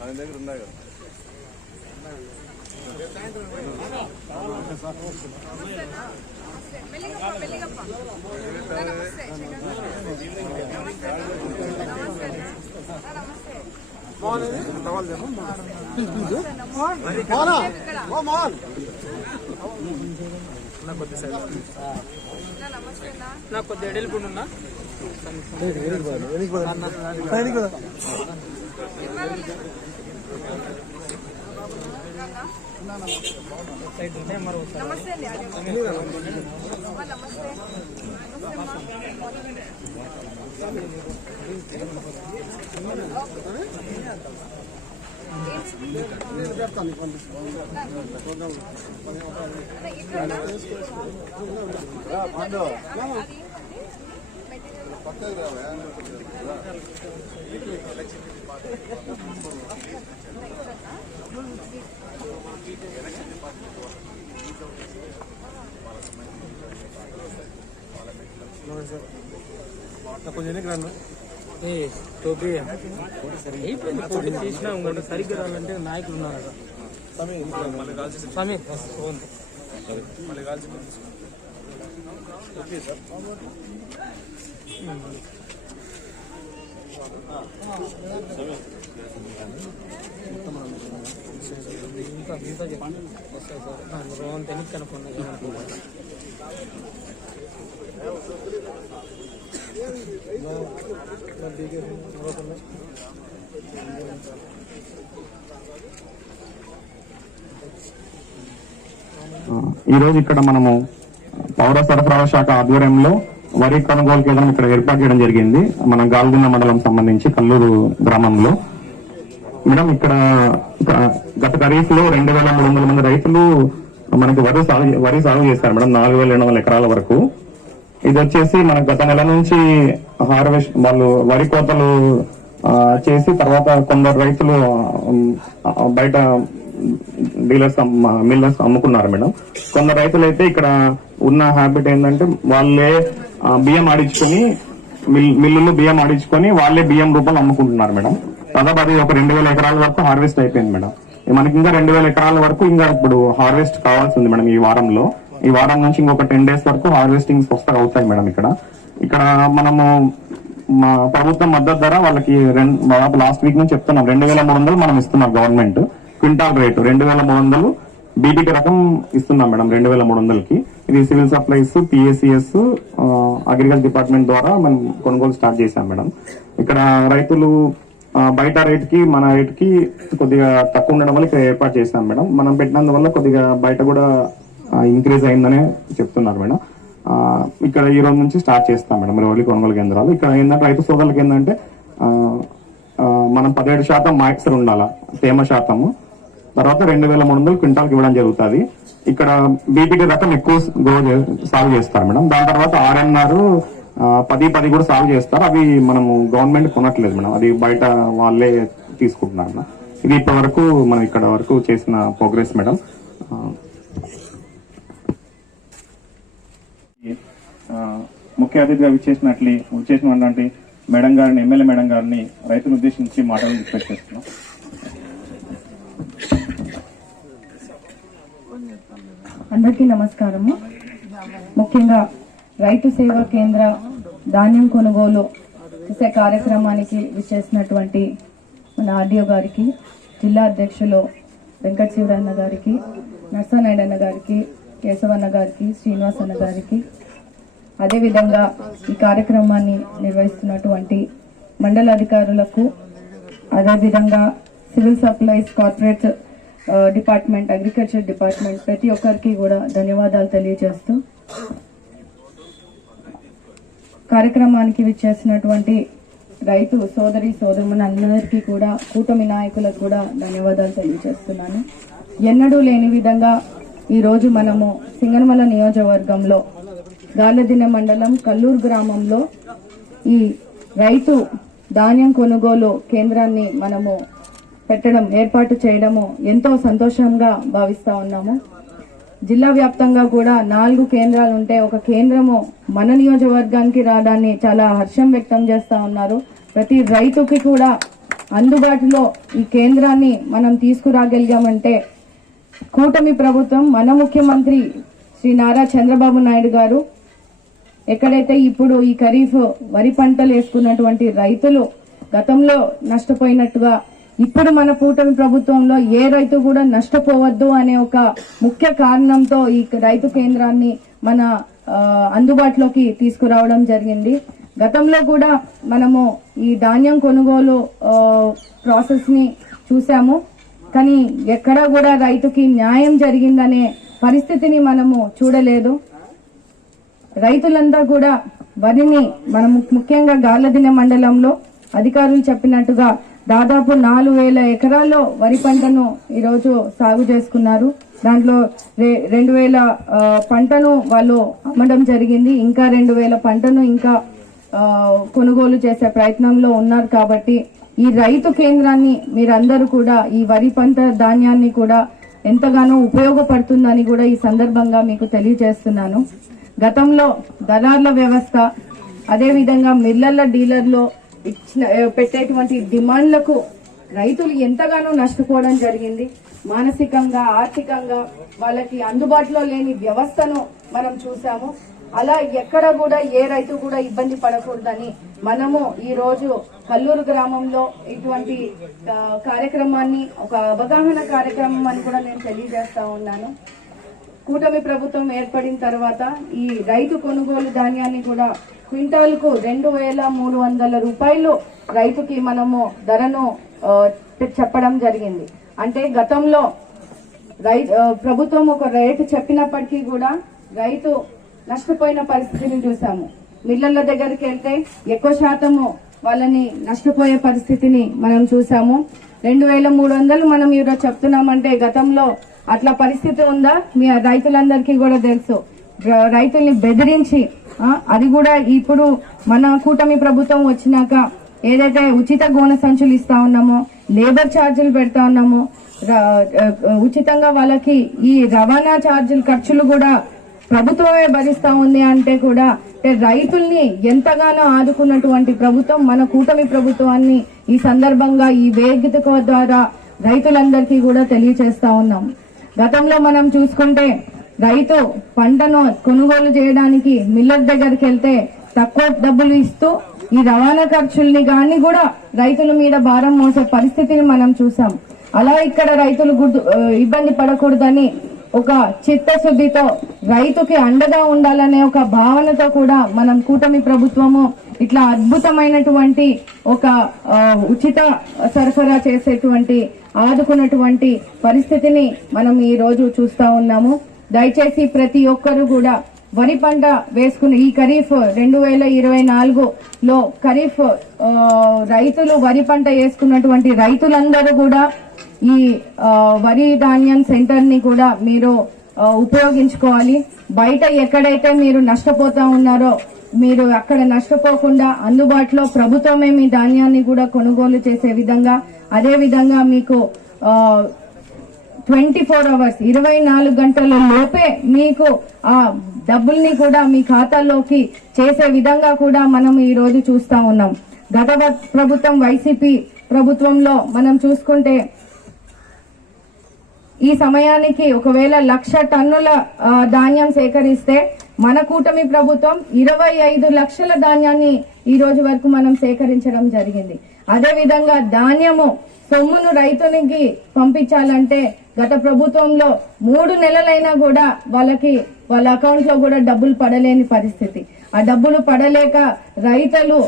ఆయన దగ్గర ఉందాగా నాకు కొద్దిగా ఎడలిపోండి ఉన్నా సైడ్ ఉంటే మరి ఒకసారి కొంచెం ఎన్నికి రాను ఏ టోపీ అయిపోయింది పోటీ చేసినా ఇంకోటి సరిగ్గా రావాలంటే నాయకులు ఉన్నారు కదా స్వామి ఫోన్ మళ్ళీ కాల్చి ఇంకా ఇంత చెప్పండి వస్తాయి సార్ రోహన్ తెనికి కనుక్కున్నా ఇక్కడ మనము పౌర సరఫరాల శాఖ ఆధ్వర్యంలో వరి కొనుగోలు కేంద్రం ఇక్కడ ఏర్పాటు చేయడం జరిగింది. మన గాల్గున్న మండలం సంబంధించి కల్లూరు గ్రామంలో. మేడం ఇక్కడ గ- గత ఖరీఫ్లో రెండు వేల మూడు వందల మంది రైతులు మనకి వరి సాగు వరి సాగు చేస్తారు మేడం నాలుగు వేల రెండు వందల ఎకరాల వరకు. ఇది వచ్చేసి మన గత నెల నుంచి హార్వెస్ట్ వాళ్ళు వరి కోతలు చేసి తర్వాత కొందరు రైతులు బయట డీలర్స్ మిల్లర్స్ అమ్ముకున్నారు మేడం. కొందరు రైతులు అయితే ఇక్కడ ఉన్న హ్యాబిట్ ఏంటంటే వాళ్ళే బియ్యం ఆడించుకుని మిల్- మిల్లులు బియ్యం ఆడించుకొని వాళ్ళే బియ్యం రూపాయలు అమ్ముకుంటున్నారు మేడం. దాదాపు అది ఒక రెండు వేల ఎకరాల వరకు హార్వెస్ట్ అయిపోయింది మేడం. మనకి ఇంకా రెండు వేల ఎకరాల వరకు ఇంకా ఇప్పుడు హార్వెస్ట్ కావాల్సి ఉంది మేడం ఈ వారంలో. ఈ వారం నుంచి ఇంకొక టెన్ డేస్ వరకు హార్వెస్టింగ్స్ వస్తా అవుతాయి మేడం ఇక్కడ. ఇక్కడ మనము మా ప్రభుత్వం మద్దతు ధర వాళ్ళకి రెండు దాదాపు లాస్ట్ వీక్ నుంచి చెప్తున్నాం. రెండు వేల మూడు వందలు మనం ఇస్తున్నాం గవర్నమెంట్. క్వింటాల్ రేటు రెండు వేల మూడు వందలు బీబీటీ రకం ఇస్తున్నాం మేడం రెండు వేల మూడు వందలకి. ఇది civil supplies PSCS agriculture department ద్వారా మనం కొనుగోలు స్టార్ట్ చేశాం మేడం. ఇక్కడ రైతులు బయట రేట్కి మన రేట్కి కొద్దిగా తక్కువ ఉండడం వల్ల ఇక్కడ ఏర్పాటు చేశాం మేడం. మనం పెట్టినందువల్ల కొద్దిగా బయట కూడా ఇంక్రీజ్ అయిందనే చెప్తున్నారు మేడం. ఇక్కడ ఈ రోజు నుంచి స్టార్ట్ చేస్తాం మేడం రోజు కొనుగోలు కేంద్రాలు. ఇక్కడ ఏంటంటే రైతు సోదరులకి ఏంటంటే మనం పదిహేడు శాతం మాక్సర్ ఉండాలా తేమ శాతము. తర్వాత రెండు వేల మూడు వందలు క్వింటాల్కి ఇవ్వడం జరుగుతుంది. ఇక్కడ బీపీటీ రకం ఎక్కువ గ్రో సాగు చేస్తారు మేడం. దాని తర్వాత ఆర్ఎన్ఆర్ పది పది కూడా సాగు చేస్తారు. అవి మనము గవర్నమెంట్ కొనట్లేదు మేడం. అది బయట వాళ్ళే తీసుకుంటున్నారు ఇది ఇప్పటి వరకు మనం ఇక్కడ వరకు చేసిన ప్రోగ్రెస్ మేడం. ముఖ్య అతిథిగా విచ్చేసినట్లు విచ్చేసినటువంటి మేడం గారిని ఎమ్మెల్యే మేడం గారిని రైతును ఉద్దేశించి మాటలు రిక్వెస్ట్ చేస్తున్నాం. అందరికీ నమస్కారము. ముఖ్యంగా రైతు సేవా కేంద్ర ధాన్యం కొనుగోలు చేసే కార్యక్రమానికి విచ్చేసినటువంటి మన ఆర్డీఓ గారికి జిల్లా అధ్యక్షులు వెంకట శివరన్న గారికి నర్సనాయుడన్న గారికి కేశవన్న గారికి శ్రీనివాస్ అన్న గారికి అదేవిధంగా ఈ కార్యక్రమాన్ని నిర్వహిస్తున్నటువంటి మండల అధికారులకు అదేవిధంగా civil supplies corporate department agriculture department ప్రతి ఒక్కరికి కూడా ధన్యవాదాలు తెలియజేస్తూ కార్యక్రమానికి విచ్చేసినటువంటి రైతు సోదరి సోదరుమనందరికీ కూడా కూటమి నాయకులకు కూడా ధన్యవాదాలు తెలియజేస్తున్నాను. ఎన్నడూ లేని విధంగా ఈరోజు మనము సింగనమల నియోజకవర్గంలో గాలదిన మండలం కల్లూరు గ్రామంలో ఈ రైతు ధాన్యం కొనుగోలు కేంద్రాన్ని మనము పెట్టడం ఏర్పాటు చేయడము ఎంతో సంతోషంగా భావిస్తా ఉన్నాము. జిల్లా వ్యాప్తంగా కూడా నాలుగు కేంద్రాలు ఉంటే ఒక కేంద్రము మన నియోజకవర్గానికి రావడాన్ని చాలా హర్షం వ్యక్తం చేస్తా ఉన్నారు. ప్రతి రైతుకి కూడా అందుబాటులో ఈ కేంద్రాన్ని మనం తీసుకురాగలిగామంటే కూటమి ప్రభుత్వం మన ముఖ్యమంత్రి శ్రీ నారా చంద్రబాబు నాయుడు గారు ఎక్కడైతే ఇప్పుడు ఈ ఖరీఫ్ వరి పంటలు వేసుకున్నటువంటి రైతులు గతంలో నష్టపోయినట్టుగా ఇప్పుడు మన కూటమి ప్రభుత్వంలో ఏ రైతు కూడా నష్టపోవద్దు అనే ఒక ముఖ్య కారణంతో ఈ రైతు కేంద్రాన్ని మన అందుబాటులోకి తీసుకురావడం జరిగింది. గతంలో కూడా మనము ఈ ధాన్యం కొనుగోలు ప్రాసెస్ని చూసాము కానీ ఎక్కడా కూడా రైతుకి న్యాయం జరిగిందనే పరిస్థితిని మనము చూడలేదు. రైతులంతా కూడా వరిని మనం ముఖ్యంగా గాలదిన మండలంలో అధికారులు చెప్పినట్టుగా దాదాపు నాలుగు వేల ఎకరాల్లో వరి పంటను ఈరోజు సాగు చేసుకున్నారు. దాంట్లో రెండు వేల పంటను వాళ్ళు అమ్మడం జరిగింది. ఇంకా రెండు వేల పంటను ఇంకా కొనుగోలు చేసే ప్రయత్నంలో ఉన్నారు కాబట్టి ఈ రైతు కేంద్రాన్ని మీరందరూ కూడా ఈ వరి పంట ధాన్యాన్ని కూడా ఎంతగానో ఉపయోగపడుతుందని కూడా ఈ సందర్భంగా మీకు తెలియజేస్తున్నాను. గతంలో దళార్ల వ్యవస్థ అదేవిధంగా మిల్లర్ల డీలర్లో ఇచ్చిన పెట్టేటువంటి డిమాండ్లకు రైతులు ఎంతగానో నష్టపోవడం జరిగింది. మానసికంగా ఆర్థికంగా వాళ్ళకి అందుబాటులో లేని వ్యవస్థను మనం చూసాము అలా ఎక్కడ కూడా ఏ రైతు కూడా ఇబ్బంది పడకూడదని మనము ఈ రోజు కల్లూరు గ్రామంలో ఇటువంటి కార్యక్రమాన్ని ఒక అవగాహన కార్యక్రమం అని కూడా నేను తెలియజేస్తా ఉన్నాను. కూటమి ప్రభుత్వం ఏర్పడిన తర్వాత ఈ రైతు కొనుగోలు ధాన్యాన్ని కూడా క్వింటాల్కు రెండు వేల మూడు వందల రూపాయలు రైతుకి మనము ధరను చెప్పడం జరిగింది. అంటే గతంలో రై ప్రభుత్వం ఒక రేటు చెప్పినప్పటికీ కూడా రైతు నష్టపోయిన పరిస్థితిని చూసాము. మిల్లర్ల దగ్గరికి వెళ్తే ఎక్కువ శాతము వాళ్ళని నష్టపోయే పరిస్థితిని మనం చూసాము. రెండు వేల మూడు వందలు మనం ఈరోజు చెప్తున్నామంటే గతంలో అట్లా పరిస్థితి ఉందా? మీ రైతులందరికీ కూడా తెలుసు. రైతుల్ని బెదిరించి అది కూడా ఇప్పుడు మన కూటమి ప్రభుత్వం వచ్చినాక ఏదైతే ఉచిత గోన సంచులు ఇస్తా ఉన్నామో లేబర్ ఛార్జీలు పెడతా ఉన్నామో ఉచితంగా వాళ్ళకి ఈ రవాణా ఛార్జీలు ఖర్చులు కూడా ప్రభుత్వమే భరిస్తా ఉంది అంటే కూడా రైతుల్ని ఎంతగానో ఆదుకున్నటువంటి ప్రభుత్వం మన కూటమి ప్రభుత్వాన్ని ఈ సందర్భంగా ఈ వేదిక ద్వారా రైతులందరికీ కూడా తెలియజేస్తా ఉన్నాం. గతంలో మనం చూసుకుంటే రైతు పంటను కొనుగోలు చేయడానికి మిల్లర్ దగ్గరికి వెళ్తే తక్కువ డబ్బులు ఇస్తూ ఈ రవాణా ఖర్చుల్ని కానీ కూడా రైతుల మీద భారం మోసే పరిస్థితిని మనం చూసాం. అలా ఇక్కడ రైతులు గుర్తు- ఇబ్బంది పడకూడదని ఒక చిత్తశుద్ధితో రైతుకి అండగా ఉండాలనే ఒక భావనతో కూడా మనం కూటమి ప్రభుత్వము ఇట్లా అద్భుతమైనటువంటి ఒక ఉచిత సరఫరా చేసేటువంటి ఆదుకున్నటువంటి పరిస్థితిని మనం ఈ రోజు చూస్తా ఉన్నాము. దయచేసి ప్రతి ఒక్కరు కూడా వరి పంట వేసుకుని ఈ ఖరీఫ్ రెండు వేల ఇరవై నాలుగులో ఖరీఫ్ రైతులు వరి పంట వేసుకున్నటువంటి రైతులందరూ కూడా ఈ వరి ధాన్యం సెంటర్ని కూడా మీరు ఉపయోగించుకోవాలి. బయట ఎక్కడైతే మీరు నష్టపోతా ఉన్నారో మీరు అక్కడ నష్టపోకుండా అందుబాటులో ప్రభుత్వమే మీ ధాన్యాన్ని కూడా కొనుగోలు చేసే విధంగా అదే విధంగా మీకు ట్వంటీ ఫోర్ అవర్స్ ఇరవై నాలుగు గంటల లోపే మీకు ఆ డబ్బుల్ని కూడా మీ ఖాతాలోకి చేసే విధంగా కూడా మనం ఈ రోజు చూస్తా ఉన్నాం. గత వ- ప్రభుత్వం వైసీపీ ప్రభుత్వంలో మనం చూసుకుంటే ఈ సమయానికి ఒకవేళ లక్ష టన్నుల ధాన్యం సేకరిస్తే మన కూటమి ప్రభుత్వం ఇరవై ఐదు లక్షల ధాన్యాన్ని ఈ రోజు వరకు మనం సేకరించడం జరిగింది. అదే విధంగా ధాన్యము సొమ్మును రైతునికి పంపించాలంటే గత ప్రభుత్వంలో మూడు నెలలైనా కూడా వాళ్ళకి వాళ్ళ అకౌంట్లో కూడా డబ్బులు పడలేని పరిస్థితి. ఆ డబ్బులు పడలేక రైతులు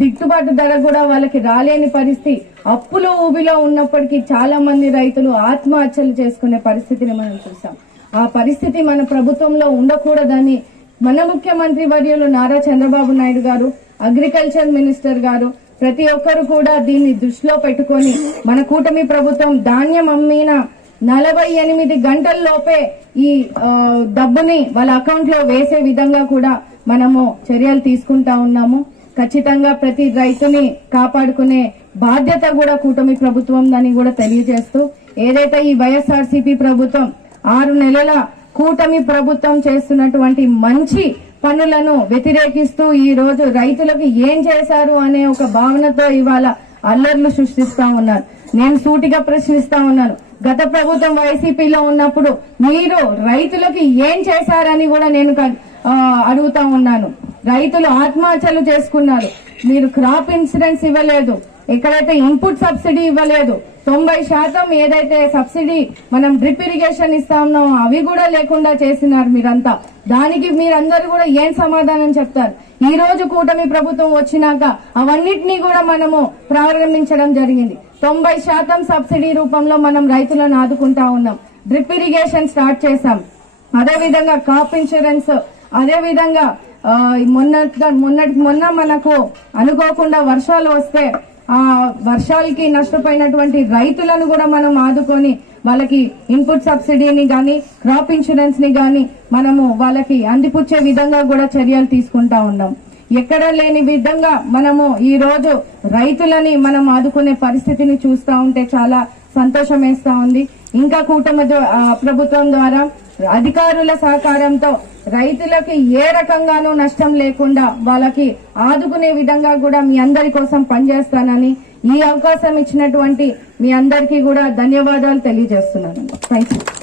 దిట్టుబాటు ధర కూడా వాళ్ళకి రాలేని పరిస్థితి. అప్పులో ఊబిలో ఉన్నప్పటికీ చాలా మంది రైతులు ఆత్మహత్యలు చేసుకునే పరిస్థితిని మనం చూసాం. ఆ పరిస్థితి మన ప్రభుత్వంలో ఉండకూడదని మన ముఖ్యమంత్రి వర్యులు నారా చంద్రబాబు నాయుడు గారు అగ్రికల్చర్ మినిస్టర్ గారు ప్రతి ఒక్కరు కూడా దీన్ని దృష్టిలో పెట్టుకొని మన కూటమి ప్రభుత్వం ధాన్యం అమ్మిన నలభై ఎనిమిది గంటల్లోపే ఈ డబ్బుని వాళ్ళ అకౌంట్లో వేసే విధంగా కూడా మనము చర్యలు తీసుకుంటా ఉన్నాము. ఖచ్చితంగా ప్రతి రైతుని కాపాడుకునే బాధ్యత కూడా కూటమి ప్రభుత్వం అని కూడా తెలియజేస్తూ ఏదైతే ఈ వైఎస్ఆర్సీపీ ప్రభుత్వం ఆరు నెలల కూటమి ప్రభుత్వం చేస్తున్నటువంటి మంచి పనులను వ్యతిరేకిస్తూ ఈ రోజు రైతులకు ఏం చేశారు అనే ఒక భావనతో ఇవాళ అల్లర్లు సృష్టిస్తా ఉన్నారు. నేను సూటిగా ప్రశ్నిస్తా ఉన్నాను. గత ప్రభుత్వం వైసీపీలో ఉన్నప్పుడు మీరు రైతులకు ఏం చేశారని కూడా నేను అడుగుతా ఉన్నాను. రైతులు ఆత్మహత్యలు చేసుకున్నారు. మీరు క్రాప్ ఇన్సూరెన్స్ ఇవ్వలేదు. ఎక్కడైతే ఇన్పుట్ సబ్సిడీ ఇవ్వలేదు. తొంభై శాతం ఏదైతే సబ్సిడీ మనం డ్రిప్ ఇరిగేషన్ ఇస్తా ఉన్నామో అవి కూడా లేకుండా చేసినారు మీరంతా. దానికి మీరందరూ కూడా ఏం సమాధానం చెప్తారు? ఈ రోజు కూటమి ప్రభుత్వం వచ్చినాక అవన్నిటినీ కూడా మనము ప్రారంభించడం జరిగింది. తొంభై శాతం సబ్సిడీ రూపంలో మనం రైతులను ఆదుకుంటా ఉన్నాం. డ్రిప్ ఇరిగేషన్ స్టార్ట్ చేశాం. అదే విధంగా కాప్ ఇన్సూరెన్స్ అదే విధంగా మొన్న మొన్నటి మొన్న మనకు అనుకోకుండా వర్షాలు వస్తే ఆ వర్షాలకి నష్టపోయినటువంటి రైతులను కూడా మనం ఆదుకొని వాళ్ళకి ఇన్పుట్ సబ్సిడీని గాని క్రాప్ ఇన్సూరెన్స్ని గాని మనము వాళ్ళకి అందిపుచ్చే విధంగా కూడా చర్యలు తీసుకుంటా ఉన్నాం. ఎక్కడ లేని విధంగా మనము ఈ రోజు రైతులని మనం ఆదుకునే పరిస్థితిని చూస్తా ఉంటే చాలా సంతోషం వేస్తా ఉంది. ఇంకా కూటమి ప్రభుత్వం ద్వారా అధికారుల సహకారంతో రైతులకి ఏ రకంగానూ నష్టం లేకుండా వాళ్ళకి ఆదుకునే విధంగా కూడా మీ అందరి కోసం పనిచేస్తానని ఈ అవకాశం ఇచ్చినటువంటి మీ అందరికీ కూడా ధన్యవాదాలు తెలియజేస్తున్నాను. Thank you